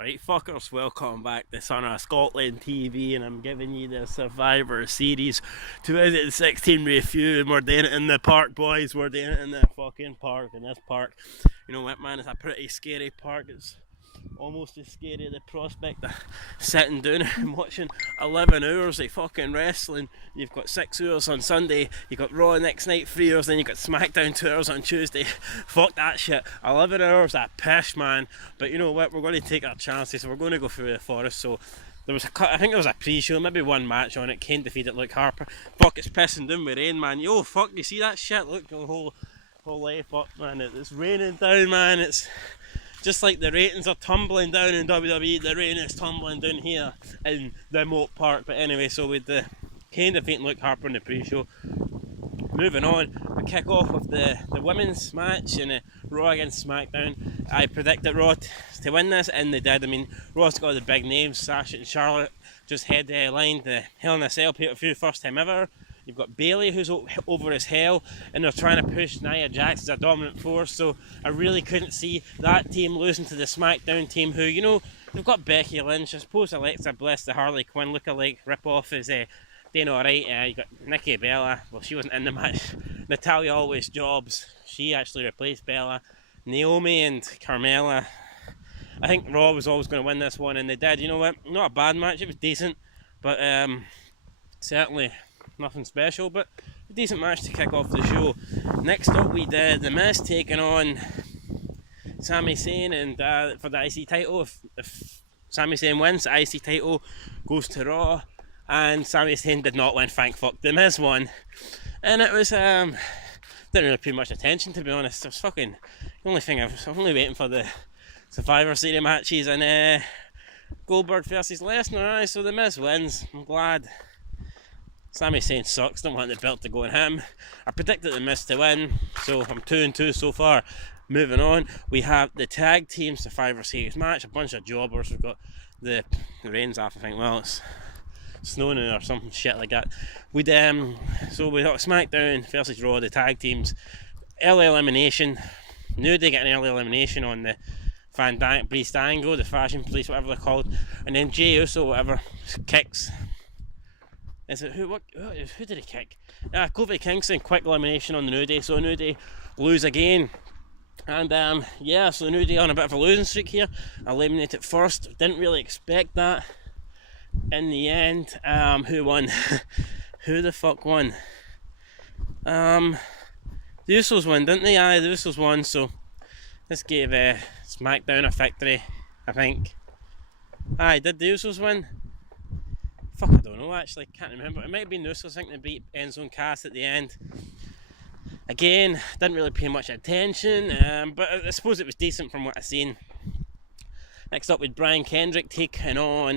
Right, fuckers, welcome back to Son of Scotland TV, and I'm giving you the Survivor Series 2016 review, and we're doing it in the park, boys. We're doing it in the fucking park, in this park. You know what, man, it's a pretty scary park. It's almost as scary as the prospect of sitting down and watching 11 hours of fucking wrestling. You've got 6 hours on Sunday, you've got Raw next night 3 hours, then you've got SmackDown 2 hours on Tuesday. Fuck that shit. 11 hours of pish, man. But you know what, we're going to take our chances. We're going to go through the forest. So there was I think there was a pre-show, maybe one match on it. Kane defeated Luke Harper. Fuck, it's pissing down with rain, man. Yo, fuck, you see that shit? Look, the whole life up, man. It's raining down, man. It's just like the ratings are tumbling down in WWE, the rain is tumbling down here in the Moat Park. But anyway, so with the Kane defeating Luke Harper in the pre-show, moving on, we kick off with the women's match in Raw against SmackDown. I predicted Raw to win this, and they did. I mean, Raw's got the big names. Sasha and Charlotte just headlined the Hell in a Cell pay-per-view, first time ever. You've got Bayley, who's over as hell, and they're trying to push Nia Jax as a dominant force, so I really couldn't see that team losing to the SmackDown team, who, you know, they've got Becky Lynch. I suppose Alexa Bliss, the Harley Quinn lookalike rip-off, is Dana alright. You got Nikki Bella. Well, she wasn't in the match. Natalya Always Jobs. She actually replaced Bella. Naomi and Carmella. I think Raw was always going to win this one, and they did. You know what? Not a bad match. It was decent, but certainly nothing special. But a decent match to kick off the show. Next up, we did The Miz taking on Sami Zayn, and for the IC title. If Sami Zayn wins, the IC title goes to Raw. And Sami Zayn did not win, thank fuck. The Miz won. And it was, didn't really pay much attention, to be honest. It was fucking, the only thing I'm only waiting for the Survivor Series matches, and Goldberg versus Lesnar, so The Miz wins. I'm glad. Sami Zayn sucks, don't want the belt to go on him. I predicted The Miz to win, so I'm 2-2 so far. Moving on, we have the tag team Survivor Series match, a bunch of jobbers. We've got the rain's off, I think. Well, it's snowing or some shit like that. So we got SmackDown versus Raw, the tag teams. Early elimination. New Day get an early elimination on the Fandango, the Fashion Police, whatever they're called, and then Jey Uso, whatever, kicks. Is it who did he kick? Kofi Kingston, quick elimination on the New Day. So New Day lose again. And so the New Day on a bit of a losing streak here. Eliminated first. Didn't really expect that. In the end, who won? Who the fuck won? The Usos won, didn't they? Aye, the Usos won, so this gave SmackDown a victory, I think. Aye, did the Usos win? Fuck, I don't know, actually, can't remember. It might have been the Usos, I think they beat Enzo Cass at the end. Again, didn't really pay much attention, but I suppose it was decent from what I've seen. Next up with Brian Kendrick taking on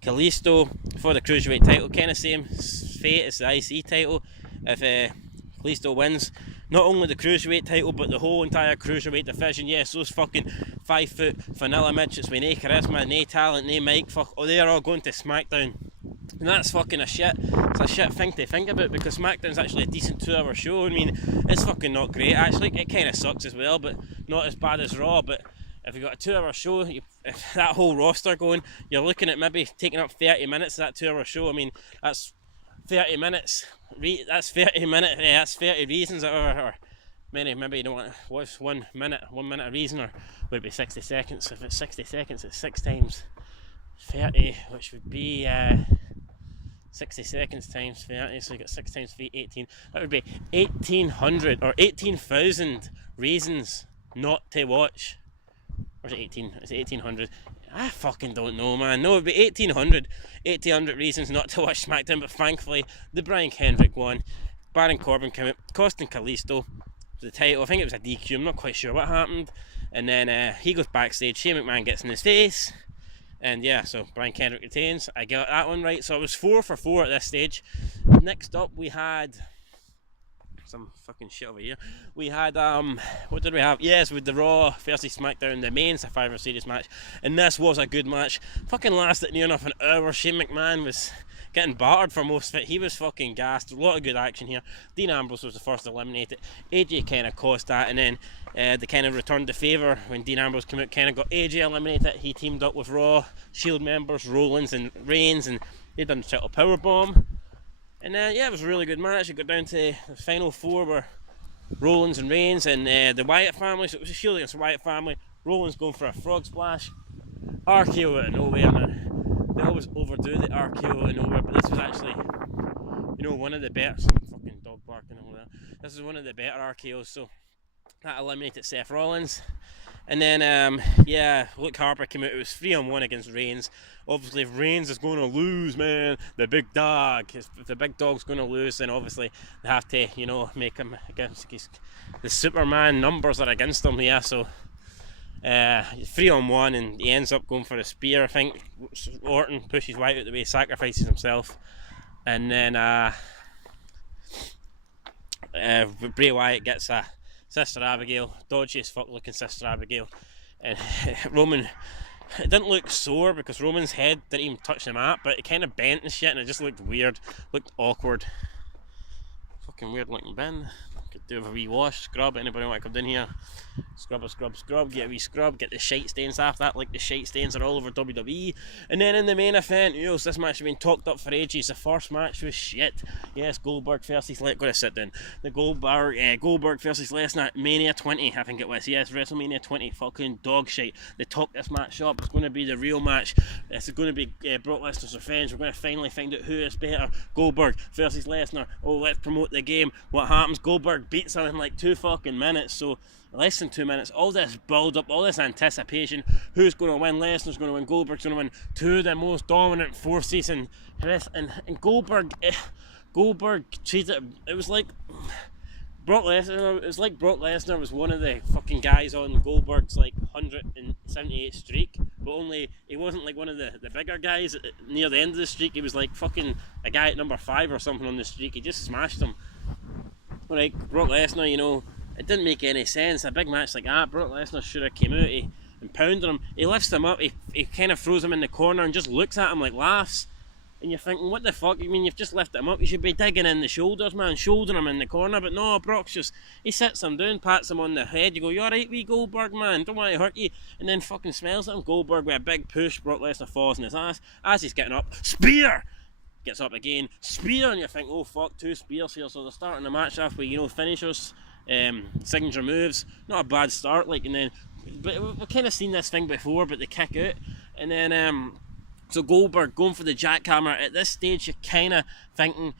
Kalisto for the Cruiserweight title. Kind of same fate as the IC title. If Kalisto wins, not only the Cruiserweight title, but the whole entire Cruiserweight division. Yes, those fucking 5 foot vanilla midgets with no charisma, no talent, no mic, they're all going to SmackDown. And that's fucking it's a shit thing to think about, because SmackDown's actually a decent 2 hour show. I mean, it's fucking not great, actually. It kind of sucks as well, but not as bad as Raw. But if you've got a 2 hour show, if that whole roster going, you're looking at maybe taking up 30 minutes of that 2 hour show. I mean, that's 30 minutes. That's 30 minutes. That's 30 reasons, or maybe you don't want. What's 1 minute? 1 minute a reason, or would it be 60 seconds? If it's 60 seconds, it's 6 times 30, which would be 60 seconds times 30. So you got 6 times 3, 18. That would be 1,800 or 18,000 reasons not to watch. Or is it 18? Is it 1,800? I fucking don't know, man. No, it would be 1,800 reasons not to watch SmackDown, but thankfully, the Brian Kendrick won. Baron Corbin came out, costing Kalisto the title. I think it was a DQ, I'm not quite sure what happened. And then he goes backstage, Shane McMahon gets in his face. And yeah, so Brian Kendrick retains. I got that one right. So it was 4 for 4 at this stage. Next up, we had some fucking shit over here. We had what did we have? Yes, with the Raw versus SmackDown, the main Survivor Series match, and this was a good match. Fucking lasted near enough an hour. Shane McMahon was getting battered for most of it. He was fucking gassed. A lot of good action here. Dean Ambrose was the first eliminated. AJ kind of caused that, and then they kind of returned the favour when Dean Ambrose came out, kind of got AJ eliminated. He teamed up with Raw Shield members, Rollins and Reigns, and they done the title powerbomb. And yeah, it was a really good match. It got down to the final four where Rollins and Reigns and the Wyatt family. So it was a Shield against the Wyatt family. Rollins going for a frog splash. RKO out of nowhere, man. They always overdo the RKO out of nowhere, but this was actually, one of the better. Some fucking dog barking over there. This is one of the better RKOs, so that eliminated Seth Rollins. And then, Luke Harper came out. It was 3-on-1 against Reigns. Obviously, if Reigns is going to lose, man, the big dog, if the big dog's going to lose, then obviously they have to, make him against the Superman numbers are against him. Yeah, so 3-on-1, and he ends up going for a spear. I think Orton pushes Wyatt out the way, sacrifices himself, and then Bray Wyatt gets a Sister Abigail, dodgy as fuck looking Sister Abigail, and Roman, it didn't look sore because Roman's head didn't even touch the mat, but it kind of bent and shit, and it just looked weird, looked awkward, fucking weird looking bin. Could do a wee wash, scrub. Anybody want to come down here? Scrub, get a wee scrub, get the shite stains off that, like the shite stains are all over WWE. And then in the main event, this match has been talked up for ages. The first match was shit. Yes, Goldberg versus gotta sit down. The Goldberg versus Lesnar Mania 20, I think it was. Yes, WrestleMania 20, fucking dog shit. They talked this match up. It's going to be the real match. It's going to be Brock Lesnar's revenge. We're going to finally find out who is better. Goldberg versus Lesnar. Oh, let's promote the game. What happens? Goldberg beats him in like 2 fucking minutes, so less than 2 minutes. All this build up, all this anticipation. Who's going to win? Lesnar's going to win. Goldberg's going to win. 2 of the most dominant forces, and Goldberg treated it was like Brock Lesnar. It was like Brock Lesnar was one of the fucking guys on Goldberg's like 178 streak, but only he wasn't like one of the bigger guys near the end of the streak. He was like fucking a guy at number 5 or something on the streak. He just smashed him. Like Brock Lesnar, it didn't make any sense. A big match like that, Brock Lesnar should have came out and pounded him. He lifts him up, he kind of throws him in the corner and just looks at him like laughs. And you're thinking, what the fuck? I mean, you've just lifted him up. You should be digging in the shoulders, man, shouldering him in the corner. But no, Brock's just, he sits him down, pats him on the head. You go, you alright, wee Goldberg, man? Don't want to hurt you. And then fucking smells at him. Goldberg with a big push. Brock Lesnar falls in his ass. As he's getting up, spear! Gets up again, spear, and you think, oh fuck, 2 spears here. So they're starting the match off with finishers, signature moves. Not a bad start, but we've kind of seen this thing before, but they kick out, and then so Goldberg going for the jackhammer. At this stage, you're kind of thinking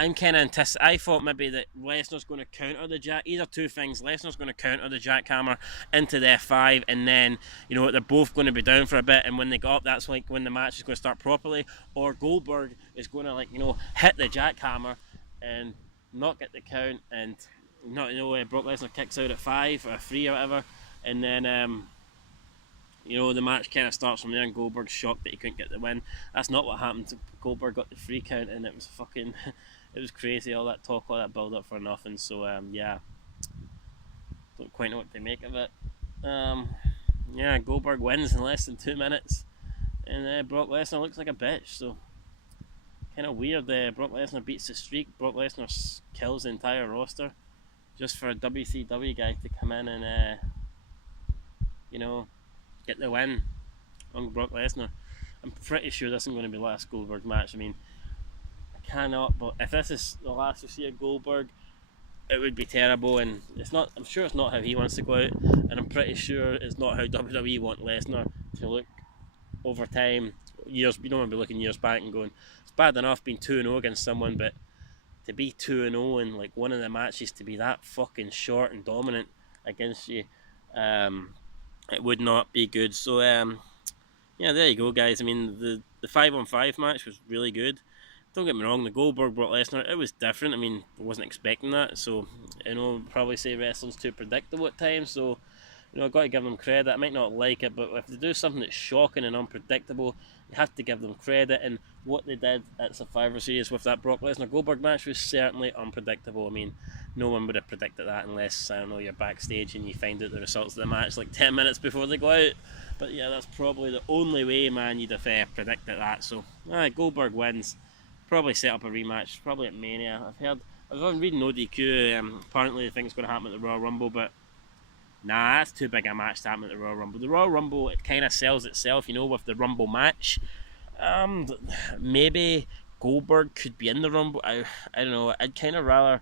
I thought maybe that Lesnar's going to counter the jack. Either 2 things. Lesnar's going to counter the jackhammer into the F5, and then, they're both going to be down for a bit, and when they go up, that's like when the match is going to start properly. Or Goldberg is going to, hit the jackhammer and not get the count, and Brock Lesnar kicks out at 5 or 3 or whatever, and then the match kind of starts from there, and Goldberg's shocked that he couldn't get the win. That's not what happened. Goldberg got the 3 count, and it was fucking it was crazy, all that talk, all that build up for nothing. So don't quite know what to make of it. Goldberg wins in less than 2 minutes, and Brock Lesnar looks like a bitch. So kind of weird. Brock Lesnar beats the streak. Brock Lesnar kills the entire roster just for a WCW guy to come in and get the win on Brock Lesnar. I'm pretty sure this isn't going to be the last Goldberg match. I mean, I cannot, but if this is the last we see of Goldberg, it would be terrible, and it's not. I'm sure it's not how he wants to go out, and I'm pretty sure it's not how WWE want Lesnar to look over time. Years, you don't want to be looking years back and going, it's bad enough being 2-0 against someone, but to be 2-0 in like one of the matches, to be that fucking short and dominant against you, it would not be good. So there you go, guys. I mean, the 5-on-5 match was really good. Don't get me wrong, the Goldberg Brock Lesnar, it was different. I mean, I wasn't expecting that, so probably say wrestling's too predictable at times, so You know, I've got to give them credit. I might not like it, but if they do something that's shocking and unpredictable, you have to give them credit. And what they did at Survivor Series with that Brock Lesnar Goldberg match was certainly unpredictable. I mean, no one would have predicted that unless, I don't know, you're backstage and you find out the results of the match like 10 minutes before they go out. But yeah, that's probably the only way, man, you'd have predicted that. So, Goldberg wins. Probably set up a rematch, probably at Mania. I've been reading no DQ. Apparently, the thing's going to happen at the Royal Rumble, but nah, that's too big a match to happen at the Royal Rumble. The Royal Rumble, it kind of sells itself, you know, with the Rumble match. Maybe Goldberg could be in the Rumble. I don't know. I'd kind of rather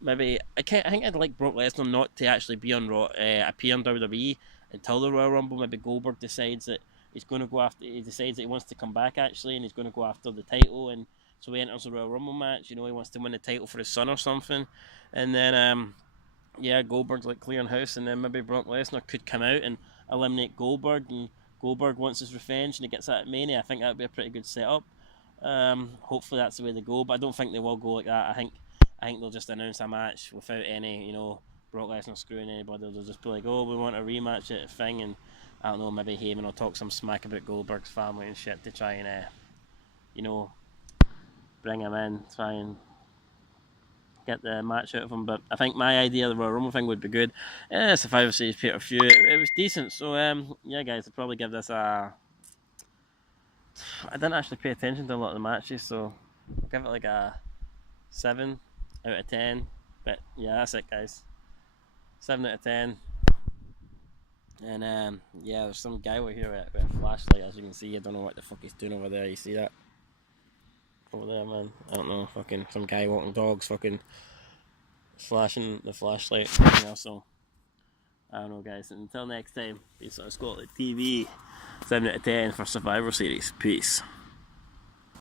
maybe. I think I'd like Brock Lesnar not to actually be on Raw, appear on WWE until the Royal Rumble. Maybe Goldberg decides that he's going to go after. He decides that he wants to come back actually, and he's going to go after the title, and so he enters the Royal Rumble match. You know, he wants to win the title for his son or something, and then Goldberg's like clearing house, and then maybe Brock Lesnar could come out and eliminate Goldberg, and Goldberg wants his revenge and he gets that at Mania. I think that would be a pretty good setup. Hopefully that's the way they go, but I don't think they will go like that. I think they'll just announce a match without any, you know, Brock Lesnar screwing anybody. They'll just be like, oh, we want a rematch at a thing, and I don't know, maybe Heyman will talk some smack about Goldberg's family and shit to try and, you know, bring him in, try and get the match out of him. But I think my idea of the Royal Rumble thing would be good. Survivor Series pay-per-view, it was decent. So yeah, guys, I'd probably give this a. I didn't actually pay attention to a lot of the matches, so I'll give it like a 7 out of 10. But yeah, that's it, guys. 7 out of 10. And yeah, there's some guy over here with a flashlight, as you can see. I don't know what the fuck he's doing over there. You see that? Over there, man. I don't know. Fucking some guy walking dogs, fucking flashing the flashlight. You know, so I don't know, guys. Until next time, peace on Scotland TV. 7 out of 10 for Survivor Series. Peace.